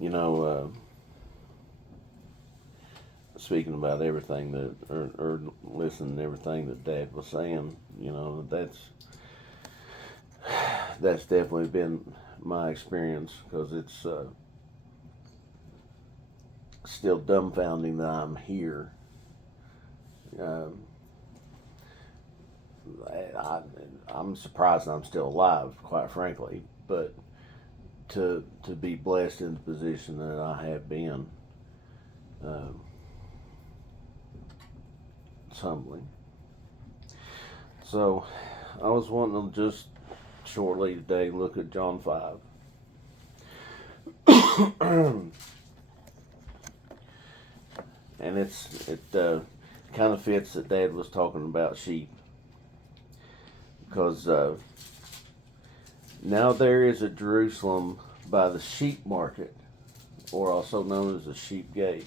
you know, speaking about everything that, or listening to everything that Dad was saying, that's definitely been my experience because it's still dumbfounding that I'm here. Um, I, I'm surprised I'm still alive, quite frankly, but to be blessed in the position that I have been, um, it's humbling. So I was wanting to just shortly today look at John 5. And it kind of fits that Dad was talking about sheep because now there is at Jerusalem by the sheep market, or also known as the sheep gate,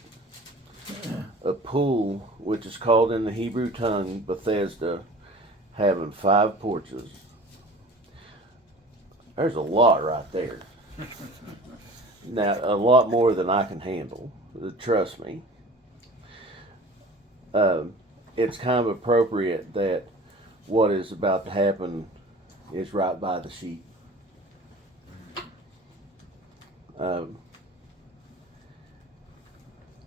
a pool which is called in the Hebrew tongue Bethesda, having 5 porches. There's a lot right there. Now, a lot more than I can handle. Trust me. It's kind of appropriate that what is about to happen is right by the sheep. Um,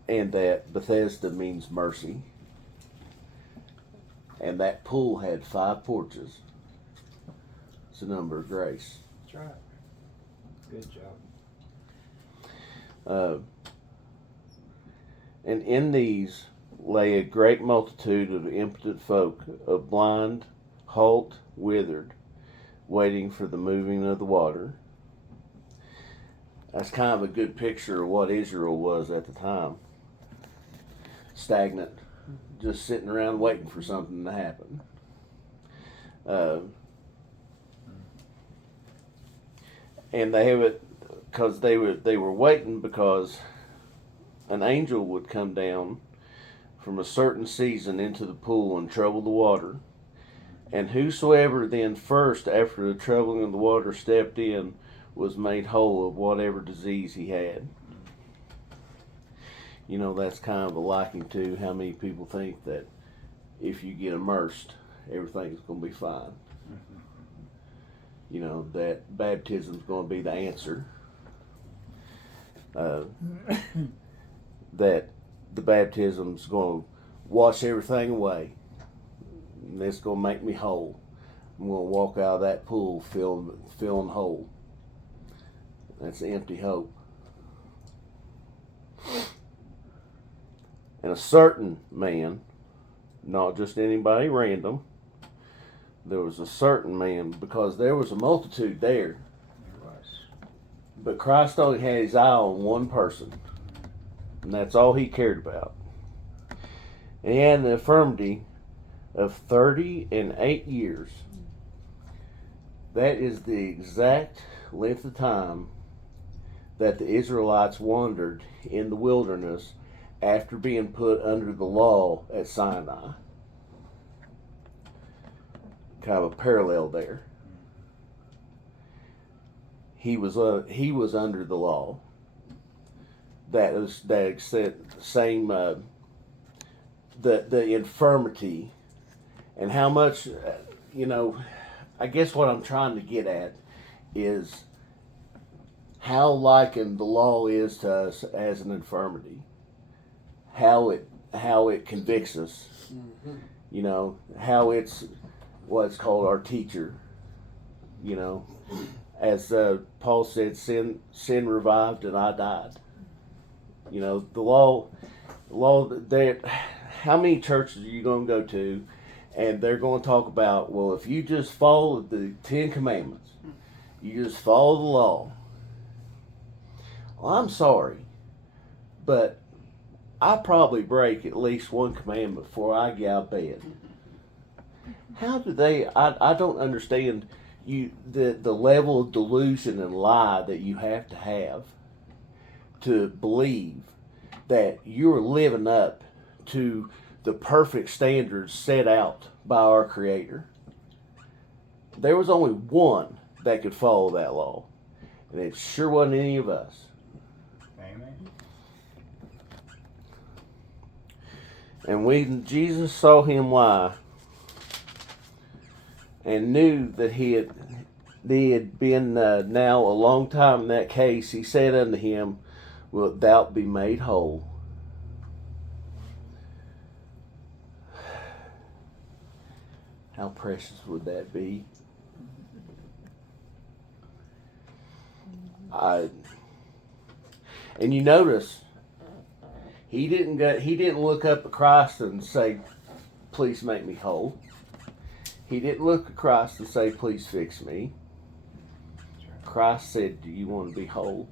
and that Bethesda means mercy. And that pool had 5 porches. It's a number of grace. That's right. Good job. And in these lay a great multitude of impotent folk, of blind, halt, withered, waiting for the moving of the water. That's kind of a good picture of what Israel was at the time. Stagnant, just sitting around waiting for something to happen. And they have it because they were waiting because an angel would come down from a certain season into the pool and trouble the water. And whosoever then first after the troubling of the water stepped in was made whole of whatever disease he had. You know, that's kind of a liking to how many people think that if you get immersed, everything's going to be fine. You know, that baptism's going to be the answer. That the baptism's going to wash everything away. And it's going to make me whole. I'm going to walk out of that pool feeling whole. That's empty hope. And a certain man, not just anybody random, there was a certain man, because there was a multitude there. But Christ only had his eye on one person. And that's all he cared about. And he had an infirmity of 38 years. That is the exact length of time that the Israelites wandered in the wilderness after being put under the law at Sinai. Kind of a parallel there. He was under the law. That same the infirmity, and how much I guess what I'm trying to get at is how likened the law is to us as an infirmity. How it convicts us. Mm-hmm. You know, how it's what's called our teacher. You know, as Paul said, sin revived and I died. You know, the law. That how many churches are you going to go to, and they're going to talk about, well, if you just follow the 10 Commandments, you just follow the law. Well, I'm sorry, but I probably break at least one commandment before I get out of bed. How do they? I don't understand the level of delusion and lie that you have to believe that you're living up to the perfect standards set out by our Creator. There was only one that could follow that law, and it sure wasn't any of us. And when Jesus saw him lie, and knew that he had been now a long time in that case, he said unto him, Wilt thou be made whole? How precious would that be? And you notice he didn't look up at Christ and say, please make me whole. He didn't look at Christ and say, please fix me. Christ said, do you want to be whole?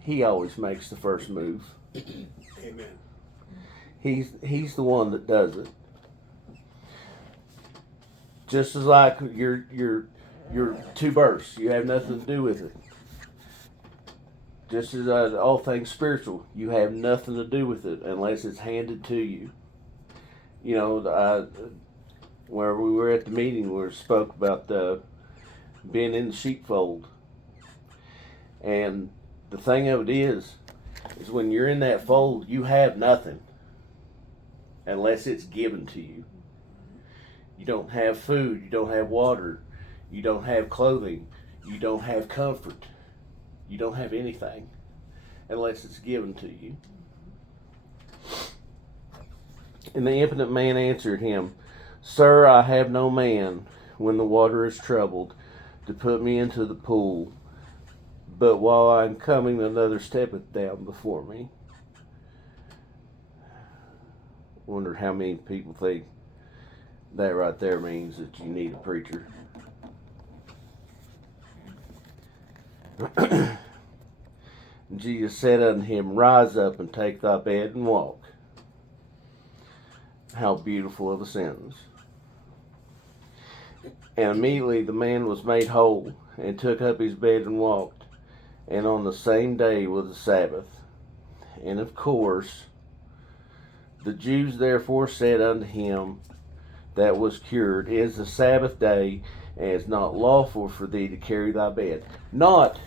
He always makes the first move. Amen. He's the one that does it. Just as like your two births, you have nothing to do with it. Just as all things spiritual, you have nothing to do with it unless it's handed to you. You know, where we were at the meeting, we spoke about being in the sheepfold. And the thing of it is when you're in that fold, you have nothing unless it's given to you. You don't have food, you don't have water, you don't have clothing, you don't have comfort, you don't have anything unless it's given to you. And the impotent man answered him, Sir, I have no man, when the water is troubled, to put me into the pool, but while I am coming, another steppeth down before me. Wonder how many people think that right there means that you need a preacher. Jesus said unto him, Rise up and take thy bed and walk. How beautiful of a sentence. And immediately the man was made whole, and took up his bed and walked. And on the same day was the Sabbath. And of course, the Jews therefore said unto him that was cured, Is the Sabbath day, and it's not lawful for thee to carry thy bed. Not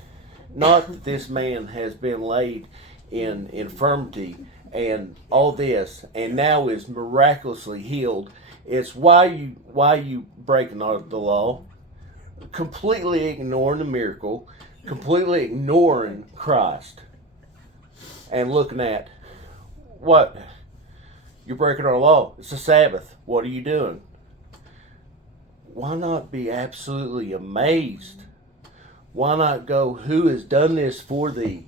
that this man has been laid in infirmity and all this, and now is miraculously healed. It's why you breaking the law, completely ignoring the miracle, completely ignoring Christ, and looking at what? You're breaking our law. It's the Sabbath. What are you doing? Why not be absolutely amazed? Why not go, who has done this for thee?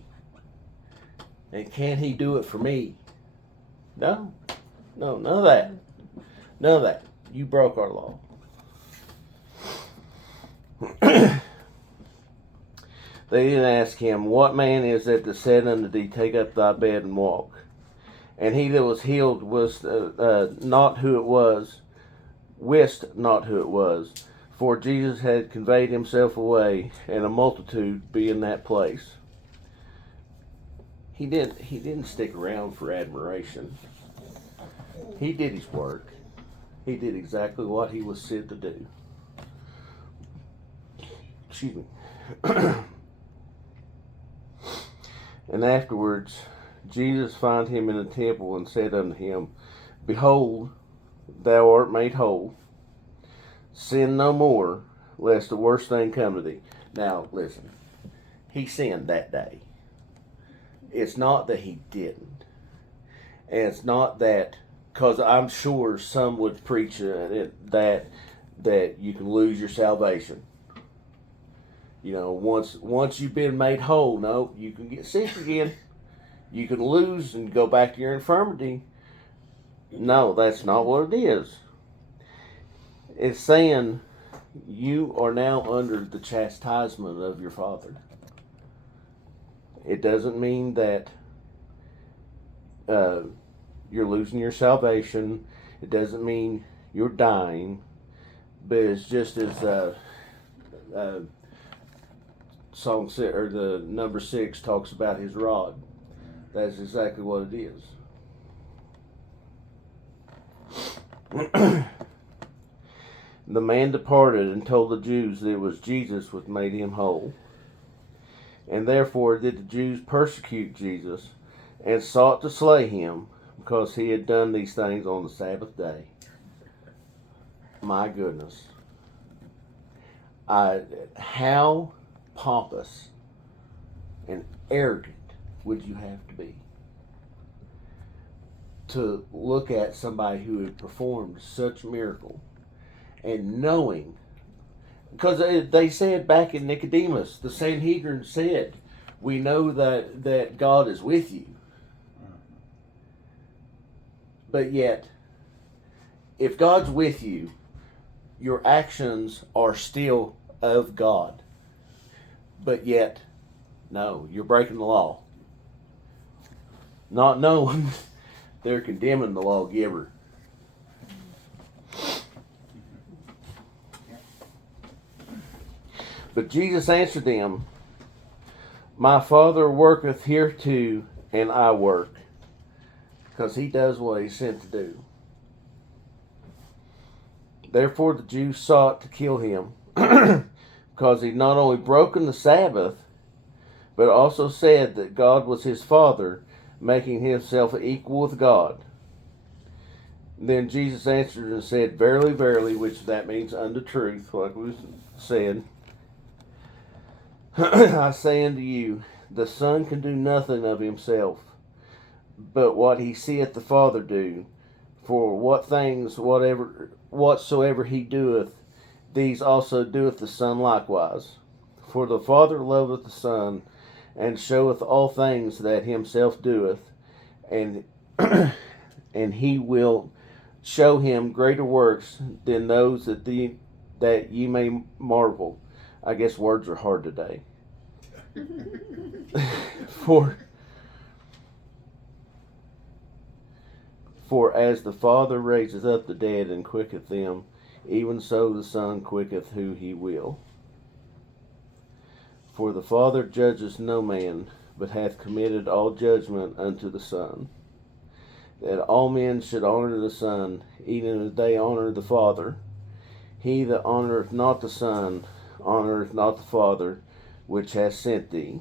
And can he do it for me? No, none of that. None of that. You broke our law. They didn't ask him, What man is that said unto thee, Take up thy bed and walk? And he that was healed was not who it was, wist not who it was, for Jesus had conveyed himself away, and a multitude be in that place. He didn't stick around for admiration. He did his work. He did exactly what he was sent to do. Excuse me. And afterwards, Jesus found him in the temple and said unto him, Behold, thou art made whole. Sin no more, lest the worst thing come to thee. Now, listen. He sinned that day. It's not that he didn't. And it's not that, because I'm sure some would preach that you can lose your salvation. You know, once you've been made whole, no, you can get sick again. You can lose and go back to your infirmity. No, that's not what it is. It's saying you are now under the chastisement of your Father. It doesn't mean that you're losing your salvation. It doesn't mean you're dying. But it's just as Song 6, or the number 6 talks about his rod. That's exactly what it is. The man departed and told the Jews that it was Jesus which made him whole. And therefore did the Jews persecute Jesus, and sought to slay him, because he had done these things on the Sabbath day. My goodness. How pompous and arrogant would you have to be to look at somebody who had performed such a miracle and knowing, because they said back in Nicodemus, the Sanhedrin said, we know that God is with you. But yet, if God's with you, your actions are still of God. But yet, no, you're breaking the law. Not knowing they're condemning the lawgiver. But Jesus answered them, my Father worketh hereto, and I work. Because he does what he's sent to do. Therefore the Jews sought to kill him, because he not only broken the Sabbath, but also said that God was his Father, making himself equal with God. Then Jesus answered and said, verily, verily, which that means unto truth, like we said, I say unto you, the Son can do nothing of himself, but what he seeth the Father do. For what things whatsoever he doeth, these also doeth the Son likewise. For the Father loveth the Son, and showeth all things that himself doeth, and and he will show him greater works than those that ye may marvel. I guess words are hard today. For as the Father raiseth up the dead and quicketh them, even so the Son quicketh who he will. For the Father judgeth no man, but hath committed all judgment unto the Son, that all men should honor the Son, even as they honor the Father. He that honoreth not the Son honoreth not the Father, which hath sent thee.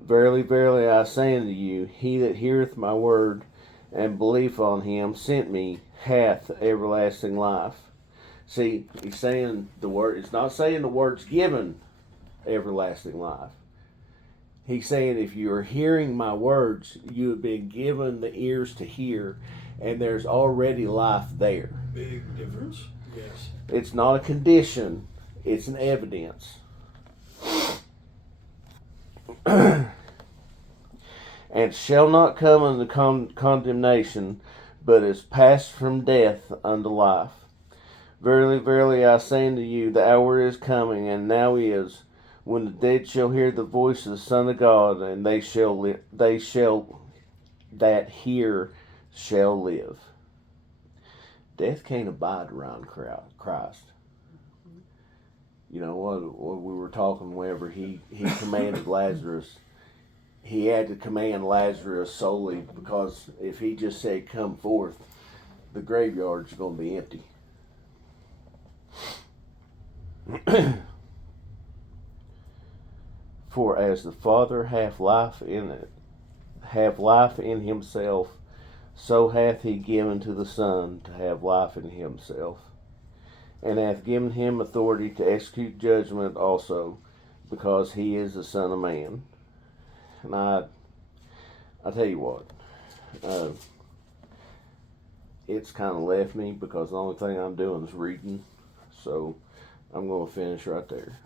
Verily, verily, I say unto you, he that heareth my word, and belief on him sent me, hath everlasting life. See, he's saying the word, it's not saying the word's given everlasting life. He's saying if you are hearing my words, you have been given the ears to hear, and there's already life there. Big difference, yes. It's not a condition, it's an evidence. And shall not come unto condemnation, but is passed from death unto life. Verily, verily, I say unto you, the hour is coming, and now is, when the dead shall hear the voice of the Son of God, and they shall that hear shall live. Death can't abide around Christ. You know what we were talking whenever he commanded Lazarus. He had to command Lazarus solely because if he just said, come forth, the graveyard's going to be empty. For as the Father hath life in himself, so hath he given to the Son to have life in himself, and hath given him authority to execute judgment also, because he is the Son of Man. And I tell you what, it's kind of left me because the only thing I'm doing is reading, so I'm going to finish right there.